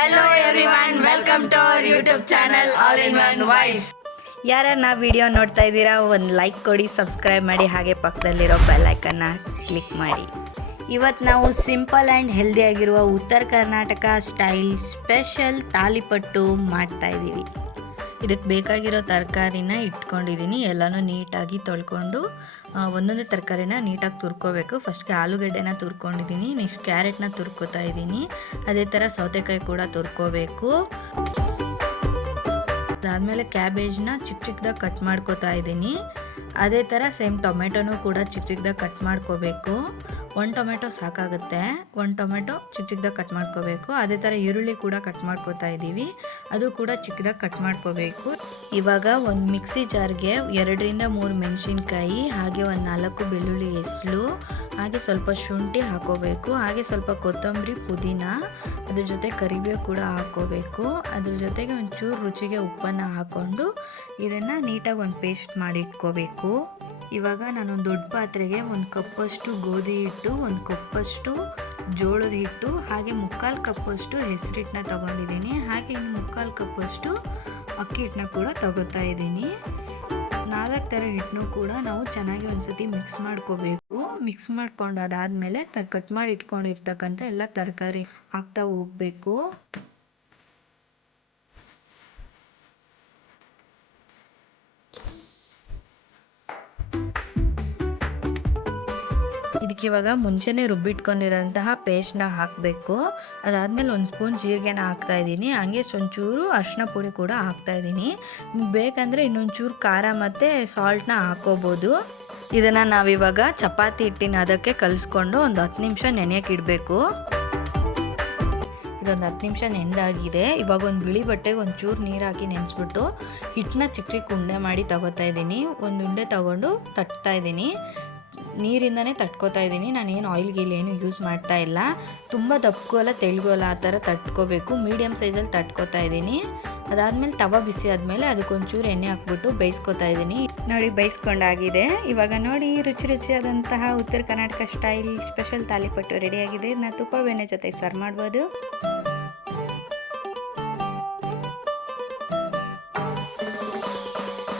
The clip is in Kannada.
Hello everyone, welcome to our YouTube channel All in One Vibes. ಯಾರನ್ನ ವಿಡಿಯೋ ನೋಡ್ತಾ ಇದ್ದೀರಾ ಒಂದು ಲೈಕ್ ಕೊಡಿ, ಸಬ್ಸ್ಕ್ರೈಬ್ ಮಾಡಿ, ಹಾಗೆ ಪಕ್ಕದಲ್ಲಿರೋ ಬೆಲ್ ಐಕನ್ನ ಕ್ಲಿಕ್ ಮಾಡಿ. ಇವತ್ತು ನಾವು ಸಿಂಪಲ್ ಆ್ಯಂಡ್ ಹೆಲ್ದಿಯಾಗಿರುವ ಉತ್ತರ ಕರ್ನಾಟಕ ಸ್ಟೈಲ್ ಸ್ಪೆಷಲ್ ತಾಲಿಪಟ್ಟು ಮಾಡ್ತಾ ಇದ್ದೀವಿ. ಇದಕ್ಕೆ ಬೇಕಾಗಿರೋ ತರಕಾರಿನ ಇಟ್ಕೊಂಡಿದ್ದೀನಿ. ಎಲ್ಲನೂ ನೀಟಾಗಿ ತೊಳ್ಕೊಂಡು ಒಂದೊಂದೇ ತರಕಾರಿನ ನೀಟಾಗಿ ತುರ್ಕೋಬೇಕು. ಫಸ್ಟ್ಗೆ ಆಲೂಗಡ್ಡೆನ ತುರ್ಕೊಂಡಿದ್ದೀನಿ, ನೆಕ್ಸ್ಟ್ ಕ್ಯಾರೆಟ್ನ ತುರ್ಕೋತಾ ಇದ್ದೀನಿ. ಅದೇ ಥರ ಸೌತೆಕಾಯಿ ಕೂಡ ತುರ್ಕೋಬೇಕು. ಅದಾದಮೇಲೆ ಕ್ಯಾಬೇಜ್ನ ಚಿಕ್ಕ ಚಿಕ್ಕದಾಗಿ ಕಟ್ ಮಾಡ್ಕೋತಾ ಇದ್ದೀನಿ. ಅದೇ ಥರ ಸೇಮ್ ಟೊಮೆಟೊನೂ ಕೂಡ ಚಿಕ್ಕ ಚಿಕ್ಕದಾಗಿ ಕಟ್ ಮಾಡ್ಕೋಬೇಕು. ಒಂದು ಟೊಮೆಟೊ ಸಾಕಾಗುತ್ತೆ, ಒಂದು ಟೊಮೆಟೊ ಚಿಕ್ಕ ಚಿಕ್ಕದಾಗಿ ಕಟ್ ಮಾಡ್ಕೋಬೇಕು. ಅದೇ ಥರ ಈರುಳ್ಳಿ ಕೂಡ ಕಟ್ ಮಾಡ್ಕೋತಾ ಇದ್ದೀವಿ, ಅದು ಕೂಡ ಚಿಕ್ಕದಾಗಿ ಕಟ್ ಮಾಡ್ಕೋಬೇಕು. ಇವಾಗ ಒಂದು ಮಿಕ್ಸಿ ಜಾರ್ಗೆ 2ರಿಂದ 3 ಮೆಣಸಿನ್ಕಾಯಿ, ಹಾಗೆ ಒಂದು 4 ಬೆಳ್ಳುಳ್ಳಿ ಹೆಸಳು, ಹಾಗೆ ಸ್ವಲ್ಪ ಶುಂಠಿ ಹಾಕೋಬೇಕು. ಹಾಗೆ ಸ್ವಲ್ಪ ಕೊತ್ತಂಬರಿ, ಪುದೀನ, ಅದ್ರ ಜೊತೆ ಕರಿಬೇವು ಕೂಡ ಹಾಕೋಬೇಕು. ಅದ್ರ ಜೊತೆಗೆ ಒಂಚೂರು ರುಚಿಗೆ ಉಪ್ಪನ್ನು ಹಾಕ್ಕೊಂಡು ಇದನ್ನು ನೀಟಾಗಿ ಒಂದು ಪೇಸ್ಟ್ ಮಾಡಿ ಇಟ್ಕೋಬೇಕು. ಇವಾಗ ನಾನೊಂದು ದೊಡ್ಡ ಪಾತ್ರೆಗೆ 1 ಕಪ್ಪಷ್ಟು ಗೋಧಿ ಹಿಟ್ಟು, 1 ಕಪ್ಪಷ್ಟು ಜೋಳದ ಹಿಟ್ಟು, ಹಾಗೆ 3/4 ಕಪ್ಪಷ್ಟು ಹೆಸರಿಟ್ಟನ್ನ ತೊಗೊಂಡಿದ್ದೀನಿ. ಹಾಗೆ ಇನ್ನು 3/4 ಕಪ್ಪಷ್ಟು ಅಕ್ಕಿ ಹಿಟ್ಟನ್ನ ಕೂಡ ತಗೋತಾ ಇದ್ದೀನಿ. 4 ಥರ ಹಿಟ್ಟನ್ನು ಕೂಡ ನಾವು ಚೆನ್ನಾಗಿ ಒಂದ್ಸತಿ ಮಿಕ್ಸ್ ಮಾಡ್ಕೋಬೇಕು. ಮಿಕ್ಸ್ ಮಾಡ್ಕೊಂಡು ಅದಾದಮೇಲೆ ಕಟ್ ಮಾಡಿ ಇಟ್ಕೊಂಡಿರ್ತಕ್ಕಂಥ ಎಲ್ಲ ತರಕಾರಿ ಹಾಕ್ತಾ ಹೋಗಬೇಕು. ಇದಕ್ಕೆ ಇವಾಗ ಮುಂಚೆನೇ ರುಬ್ಬಿಟ್ಕೊಂಡಿರೋಂತಹ ಪೇಸ್ಟ್ನ ಹಾಕಬೇಕು. ಅದಾದಮೇಲೆ 1 ಸ್ಪೂನ್ ಜೀರಿಗೆನ ಹಾಕ್ತಾಯಿದ್ದೀನಿ. ಹಂಗೆ ಒಂಚೂರು ಅರಿಶಿನ ಪುಡಿ ಕೂಡ ಹಾಕ್ತಾಯಿದ್ದೀನಿ. ಬೇಕಂದರೆ ಇನ್ನೊಂಚೂರು ಖಾರ ಮತ್ತು ಸಾಲ್ಟ್ನ ಹಾಕೋಬೋದು. ಇದನ್ನು ನಾವಿವಾಗ ಚಪಾತಿ ಹಿಟ್ಟಿನ ಅದಕ್ಕೆ ಕಲಿಸ್ಕೊಂಡು ಒಂದು 10 ನಿಮಿಷ ನೆನೆಯೋಕೆ ಇಡಬೇಕು. ಇದೊಂದು 10 ನಿಮಿಷ ನೆಂದಾಗಿದೆ. ಇವಾಗ ಒಂದು ಬಿಳಿ ಬಟ್ಟೆಗೆ ಒಂಚೂರು ನೀರು ಹಾಕಿ ನೆನೆಸ್ಬಿಟ್ಟು ಹಿಟ್ಟನ್ನ ಚಿಕ್ಕ ಚಿಕ್ಕ ಉಂಡೆ ಮಾಡಿ ತಗೋತಾ ಇದ್ದೀನಿ. ಒಂದು ಉಂಡೆ ತಗೊಂಡು ತಟ್ತಾ ಇದ್ದೀನಿ. ನೀರಿಂದನೇ ತಟ್ಕೋತಾ ಇದ್ದೀನಿ. ನಾನೇನು ಆಯಿಲ್ ಗೀಲ್ ಏನು ಯೂಸ್ ಮಾಡ್ತಾ ಇಲ್ಲ. ತುಂಬ ದಪ್ಪಗೂ ಅಲ್ಲ ತೆಳ್ಳಗೂ ಅಲ್ಲ, ಆ ಥರ ತಟ್ಕೋಬೇಕು. ಮೀಡಿಯಮ್ ಸೈಜಲ್ಲಿ ತಟ್ಕೋತಾ ಇದ್ದೀನಿ. ಅದಾದಮೇಲೆ ತವ ಬಿಸಿ ಆದಮೇಲೆ ಅದಕ್ಕೊಂಚೂರು ಎಣ್ಣೆ ಹಾಕ್ಬಿಟ್ಟು ಬೇಯಿಸ್ಕೊತಾ ಇದ್ದೀನಿ. ನೋಡಿ ಬೇಯಿಸ್ಕೊಂಡಾಗಿದೆ. ಇವಾಗ ನೋಡಿ ರುಚಿಯಾದಂತಹ ಉತ್ತರ ಕರ್ನಾಟಕ ಸ್ಟೈಲ್ ಸ್ಪೆಷಲ್ ತಾಲಿಪಟ್ಟು ರೆಡಿಯಾಗಿದೆ. ಇದನ್ನ ತುಪ್ಪ ಬೆಣ್ಣೆ ಜೊತೆ ಸರ್ವ್ ಮಾಡ್ಬೋದು.